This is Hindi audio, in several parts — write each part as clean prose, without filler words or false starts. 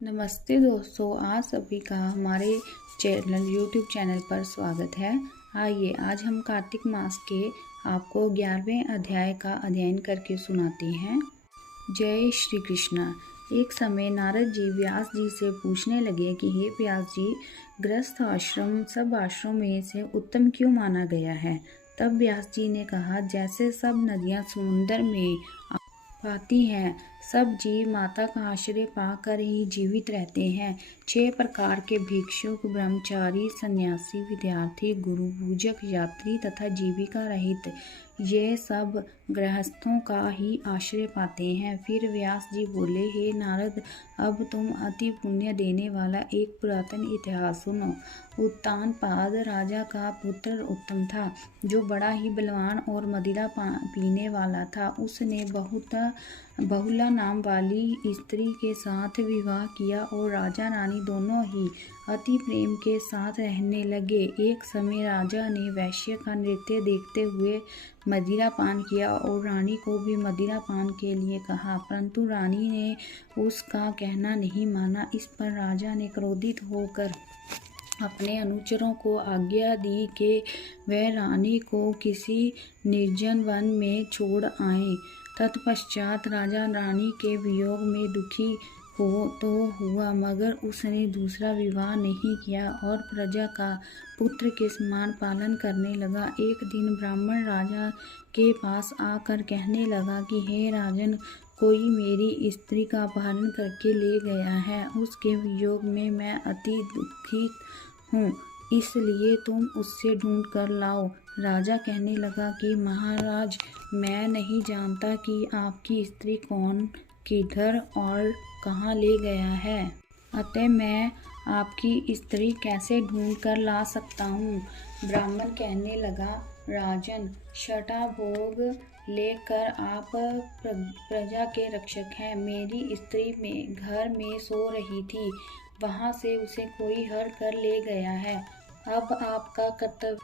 नमस्ते दोस्तों, आप सभी का हमारे यूट्यूब चैनल पर स्वागत है। आइए आज हम कार्तिक मास के आपको 11वें अध्याय का अध्ययन करके सुनाते हैं। जय श्री कृष्णा। एक समय नारद जी व्यास जी से पूछने लगे कि हे व्यास जी, गृहस्थ आश्रम सब आश्रमों में से उत्तम क्यों माना गया है। तब व्यास जी ने कहा, जैसे सब नदियाँ समुद्र में पाती हैं, सब जीव माता का आश्रय पाकर ही जीवित रहते हैं। 6 प्रकार के भिक्षुक, ब्रह्मचारी, सन्यासी, विद्यार्थी, गुरु पूजक, यात्री तथा जीविका रहित, ये सब गृहस्थों का ही आश्रय पाते हैं। फिर व्यास जी बोले, हे नारद, अब तुम अति पुण्य देने वाला एक पुरातन इतिहास सुनो। उत्तानपाद राजा का पुत्र उत्तम था, जो बड़ा ही बलवान और मदिरा पीने वाला था। उसने बहुला नाम वाली स्त्री के साथ विवाह किया और राजा रानी दोनों ही अति प्रेम के साथ रहने लगे। एक समय राजा ने वैश्य का नृत्य देखते हुए मदिरा पान किया और रानी को भी मदिरा पान के लिए कहा, परंतु रानी ने उसका कहना नहीं माना। इस पर राजा ने क्रोधित होकर अपने अनुचरों को आज्ञा दी कि वह रानी को किसी निर्जन वन में छोड़ आए। तत्पश्चात राजा रानी के वियोग में दुखी हो तो हुआ, मगर उसने दूसरा विवाह नहीं किया और प्रजा का पुत्र के समान पालन करने लगा। एक दिन ब्राह्मण राजा के पास आकर कहने लगा कि हे राजन, कोई मेरी स्त्री का अपहरण करके ले गया है। उसके वियोग में मैं अति दुखी हूँ, इसलिए तुम उससे ढूंढ कर लाओ। राजा कहने लगा कि महाराज, मैं नहीं जानता कि आपकी स्त्री कौन, किधर और कहाँ ले गया है, अतः मैं आपकी स्त्री कैसे ढूंढ कर ला सकता हूँ। ब्राह्मण कहने लगा, राजन, छठा भोग लेकर आप प्रजा के रक्षक हैं। मेरी स्त्री में घर में सो रही थी, वहाँ से उसे कोई हर कर ले गया है। अब आपका कर्तव्य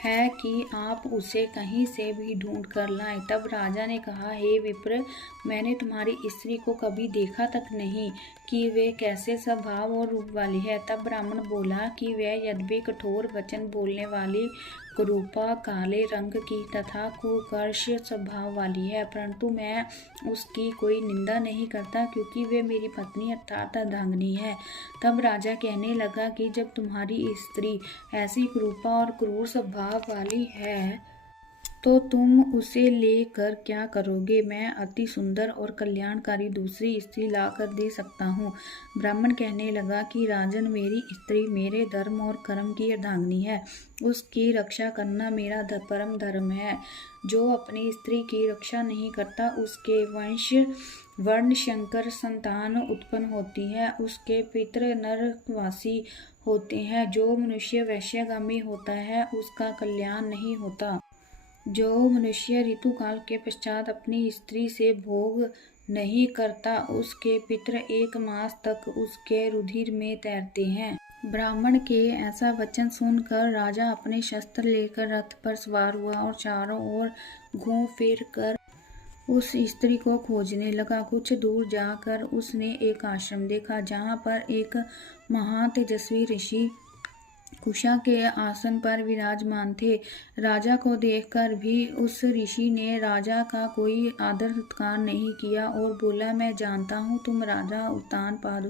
है कि आप उसे कहीं से भी ढूंढ कर लाएं। तब राजा ने कहा, हे विप्र, मैंने तुम्हारी स्त्री को कभी देखा तक नहीं कि वे कैसे स्वभाव और रूप वाली है। तब ब्राह्मण बोला कि वह यद्यपि कठोर वचन बोलने वाली, कुरूपा, काले रंग की तथा कुकर्ष स्वभाव वाली है, परंतु मैं उसकी कोई निंदा नहीं करता, क्योंकि वे मेरी पत्नी अर्थात अर्धांगिनी है। तब राजा कहने लगा कि जब तुम्हारी स्त्री ऐसी कुरूपा और क्रूर स्वभाव वाली है तो तुम उसे लेकर क्या करोगे। मैं अति सुंदर और कल्याणकारी दूसरी स्त्री ला कर दे सकता हूँ। ब्राह्मण कहने लगा कि राजन, मेरी स्त्री मेरे धर्म और कर्म की अर्धांगिनी है, उसकी रक्षा करना मेरा परम धर्म है। जो अपनी स्त्री की रक्षा नहीं करता, उसके वंश वर्ण शंकर संतान उत्पन्न होती है, उसके पितृ नरकवासी होते हैं। जो मनुष्य वैश्यगामी होता है, उसका कल्याण नहीं होता। जो मनुष्य ऋतुकाल के पश्चात अपनी स्त्री से भोग नहीं करता, उसके पितृ 1 मास तक उसके रुधिर में तैरते हैं। ब्राह्मण के ऐसा वचन सुनकर राजा अपने शस्त्र लेकर रथ पर सवार हुआ और चारों ओर घूम फिर कर उस स्त्री को खोजने लगा। कुछ दूर जाकर उसने एक आश्रम देखा, जहाँ पर एक महान तेजस्वी ऋषि कुशा के आसन पर विराजमान थे। राजा को देखकर भी उस ऋषि ने राजा का कोई आदर सत्कार नहीं किया और बोला, मैं जानता हूँ तुम राजा उत्तानपाद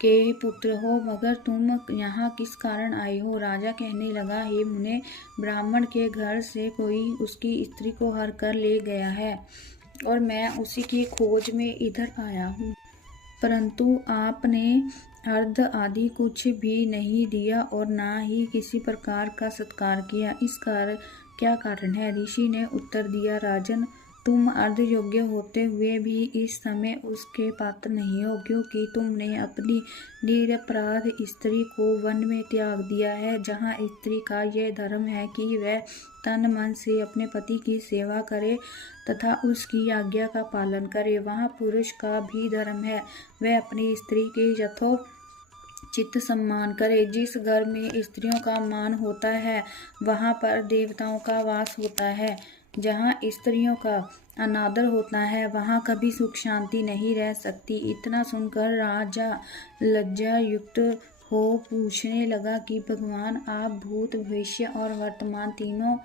के पुत्र हो, मगर तुम यहाँ किस कारण आए हो। राजा कहने लगा, हे मुने, ब्राह्मण के घर से कोई उसकी स्त्री को हर कर ले गया है और मैं उसी की खोज में इधर आया हूँ, परंतु आपने अर्ध आदि कुछ भी नहीं दिया और ना ही किसी प्रकार का सत्कार किया। क्या कारण है। ऋषि ने उत्तर दिया, राजन, तुम अर्ध योग्य होते हुए भी इस समय उसके पात्र नहीं हो, क्योंकि तुमने अपनी निरपराध स्त्री को वन में त्याग दिया है, जहाँ स्त्री का यह धर्म है कि वह तन मन से अपने पति की सेवा करे तथा उसकी आज्ञा का पालन करे। वहाँ पुरुष का भी धर्म है, वह अपनी स्त्री के यथोचित सम्मान करे। जिस घर में स्त्रियों का मान होता है, वहाँ पर देवताओं का वास होता है। जहाँ स्त्रियों का अनादर होता है वहाँ कभी सुख शांति नहीं रह सकती। इतना सुनकर राजा लज्जा युक्त हो पूछने लगा कि भगवान, आप भूत, भविष्य और वर्तमान तीनों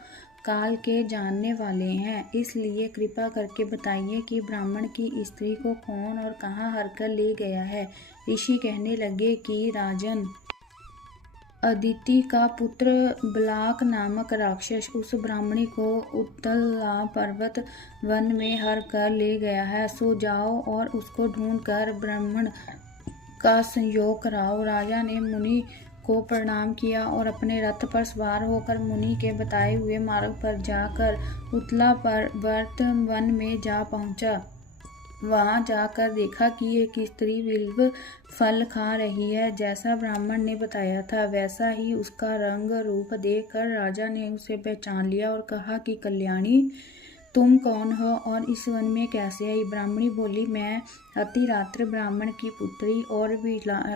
काल के जानने वाले हैं, इसलिए कृपा करके बताइए कि ब्राह्मण की स्त्री को कौन और कहाँ हरकर ले गया है। ऋषि कहने लगे कि राजन, अदिति का पुत्र बलाक नामक राक्षस उस ब्राह्मणी को उत्तला पर्वत वन में हर कर ले गया है। सो जाओ और उसको ढूंढ कर ब्राह्मण का संयोग कराओ। राजा ने मुनि को प्रणाम किया और अपने रथ पर सवार होकर मुनि के बताए हुए मार्ग पर जाकर उत्तला पर्वत वन में जा पहुंचा। वहां जाकर देखा कि एक स्त्री बिल्व फल खा रही है। जैसा ब्राह्मण ने बताया था वैसा ही उसका रंग रूप देखकर राजा ने उसे पहचान लिया और कहा कि कल्याणी, तुम कौन हो और इस वन में कैसे आई? ब्राह्मणी बोली, मैं अतिरात्र ब्राह्मण की पुत्री और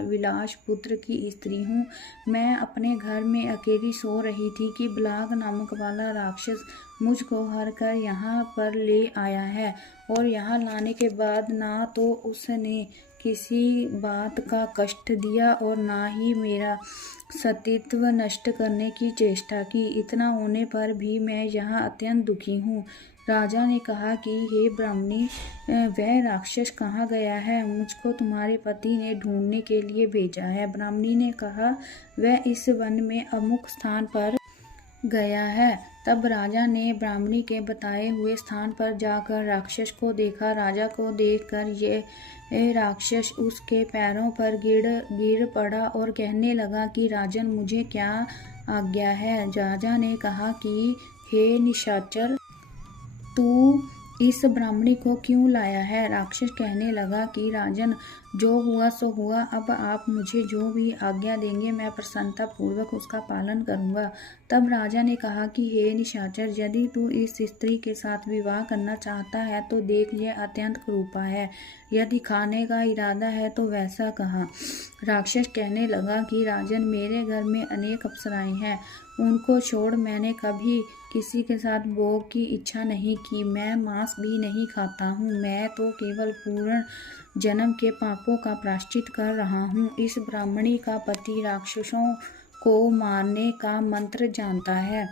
विलास पुत्र की स्त्री हूँ। मैं अपने घर में अकेली सो रही थी कि बलाक नामक वाला राक्षस मुझको हर कर यहाँ पर ले आया है और यहाँ लाने के बाद ना तो उसने किसी बात का कष्ट दिया और ना ही मेरा सतीत्व नष्ट करने की चेष्टा की। इतना होने पर भी मैं यहाँ अत्यंत दुखी हूँ। राजा ने कहा कि हे ब्राह्मणी, वह राक्षस कहाँ गया है? मुझको तुम्हारे पति ने ढूंढने के लिए भेजा है। ब्राह्मणी ने कहा, वह इस वन में अमुक स्थान पर गया है। तब राजा ने ब्राह्मणी के बताए हुए स्थान पर जाकर राक्षस को देखा। राजा को देखकर ये राक्षस उसके पैरों पर गिर पड़ा और कहने लगा कि राजन, मुझे क्या आज्ञा है? राजा ने कहा कि हे निशाचर, तू इस ब्राह्मणी को क्यों लाया है? राक्षस कहने लगा कि राजन, जो हुआ सो हुआ। अब आप मुझे जो भी आज्ञा देंगे मैं प्रसन्नता पूर्वक उसका पालन करूंगा। तब राजा ने कहा कि हे निशाचर, यदि तू इस स्त्री के साथ विवाह करना चाहता है तो देख, यह अत्यंत कुरूपा है। यदि खाने का इरादा है तो वैसा कहा। राक्षस कहने लगा कि राजन, मेरे घर में अनेक अप्सराएं हैं, उनको छोड़ मैंने कभी किसी के साथ भोग की इच्छा नहीं की। मैं मांस भी नहीं खाता हूँ। मैं तो केवल पूर्ण जन्म के पापों का प्रायश्चित कर रहा हूँ। इस ब्राह्मणी का पति राक्षसों को मारने का मंत्र जानता है।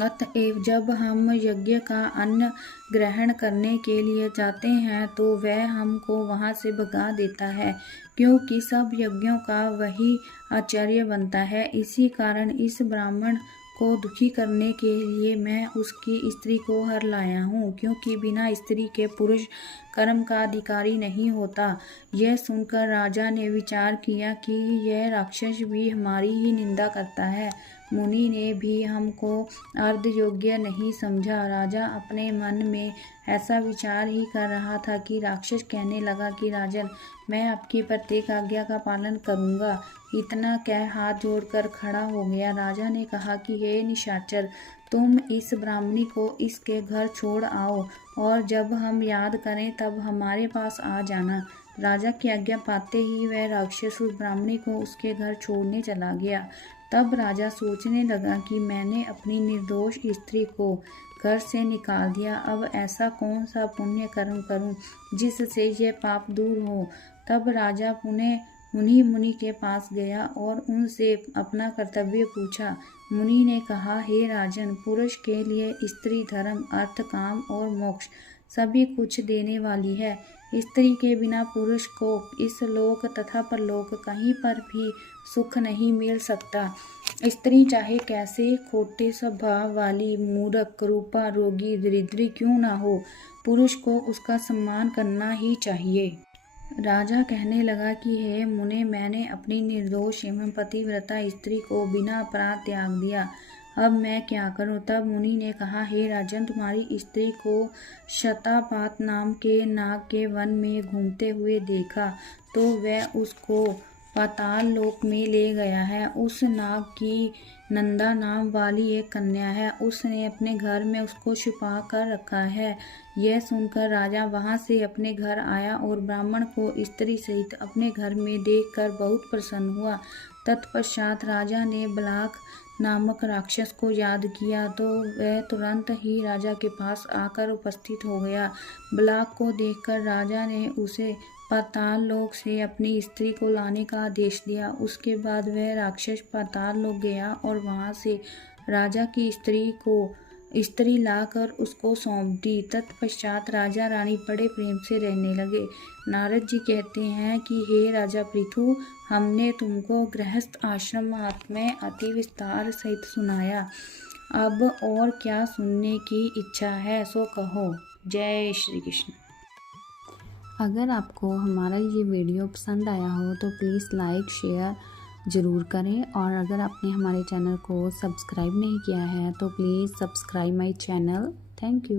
अतएव जब हम यज्ञ का अन्न ग्रहण करने के लिए जाते हैं तो वह हमको वहां से भगा देता है, क्योंकि सब यज्ञों का वही आचार्य बनता है। इसी कारण इस ब्राह्मण को दुखी करने के लिए मैं उसकी स्त्री को हर लाया हूँ, क्योंकि बिना स्त्री के पुरुष कर्म का अधिकारी नहीं होता। यह सुनकर राजा ने विचार किया कि यह राक्षस भी हमारी ही निंदा करता है। मुनि ने भी हमको अर्ध योग्य नहीं समझा। राजा अपने मन में ऐसा विचार ही कर रहा था कि राक्षस कहने लगा कि राजन, मैं आपकी प्रत्येक आज्ञा का पालन करूंगा। इतना कह हाथ जोड़कर खड़ा हो गया। राजा ने कहा कि हे निशाचर, तुम इस ब्राह्मणी को इसके घर छोड़ आओ और जब हम याद करें तब हमारे पास आ जाना। राजा की आज्ञा पाते ही वह राक्षस उस ब्राह्मणी को उसके घर छोड़ने चला गया। तब राजा सोचने लगा कि मैंने अपनी निर्दोष स्त्री को घर से निकाल दिया, अब ऐसा कौन सा पुण्य कर्म करूं जिससे ये पाप दूर हो। तब राजा उन्हीं मुनि के पास गया और उनसे अपना कर्तव्य पूछा। मुनि ने कहा, हे राजन, पुरुष के लिए स्त्री धर्म, अर्थ, काम और मोक्ष सभी कुछ देने वाली है। स्त्री के बिना पुरुष को इस लोक तथा परलोक कहीं पर भी सुख नहीं मिल सकता। स्त्री चाहे कैसे खोटे स्वभाव वाली, मूर्ख, कुरूपा, रोगी, दरिद्री क्यों ना हो, पुरुष को उसका सम्मान करना ही चाहिए। राजा कहने लगा कि हे मुने, मैंने अपनी निर्दोष एवं पतिव्रता स्त्री को बिना अपराध त्याग दिया, अब मैं क्या करूं? तब मुनि ने कहा, हे राजन, तुम्हारी स्त्री को शतापात नाम के नाग के वन में घूमते हुए देखा तो वह उसको पाताल लोक में ले गया है। उस नाग की नंदा नाम वाली एक कन्या है, उसने अपने घर में उसको छुपा कर रखा है। यह सुनकर राजा वहां से अपने घर आया और ब्राह्मण को स्त्री सहित अपने घर में देखकर बहुत प्रसन्न हुआ। तत्पश्चात राजा ने बलाक नामक राक्षस को याद किया तो वह तुरंत ही राजा के पास आकर उपस्थित हो गया। बालक को देखकर राजा ने उसे पाताल लोक से अपनी स्त्री को लाने का आदेश दिया। उसके बाद वह राक्षस पाताल लोक गया और वहां से राजा की स्त्री लाकर उसको सौंप दी। तत्पश्चात राजा रानी बड़े प्रेम से रहने लगे। नारद जी कहते हैं कि हे राजा पृथु, हमने तुमको गृहस्थ आश्रम में अति विस्तार सहित सुनाया। अब और क्या सुनने की इच्छा है सो कहो। जय श्री कृष्ण। अगर आपको हमारा ये वीडियो पसंद आया हो तो प्लीज़ लाइक शेयर ज़रूर करें, और अगर आपने हमारे चैनल को सब्सक्राइब नहीं किया है तो please subscribe my channel. Thank you.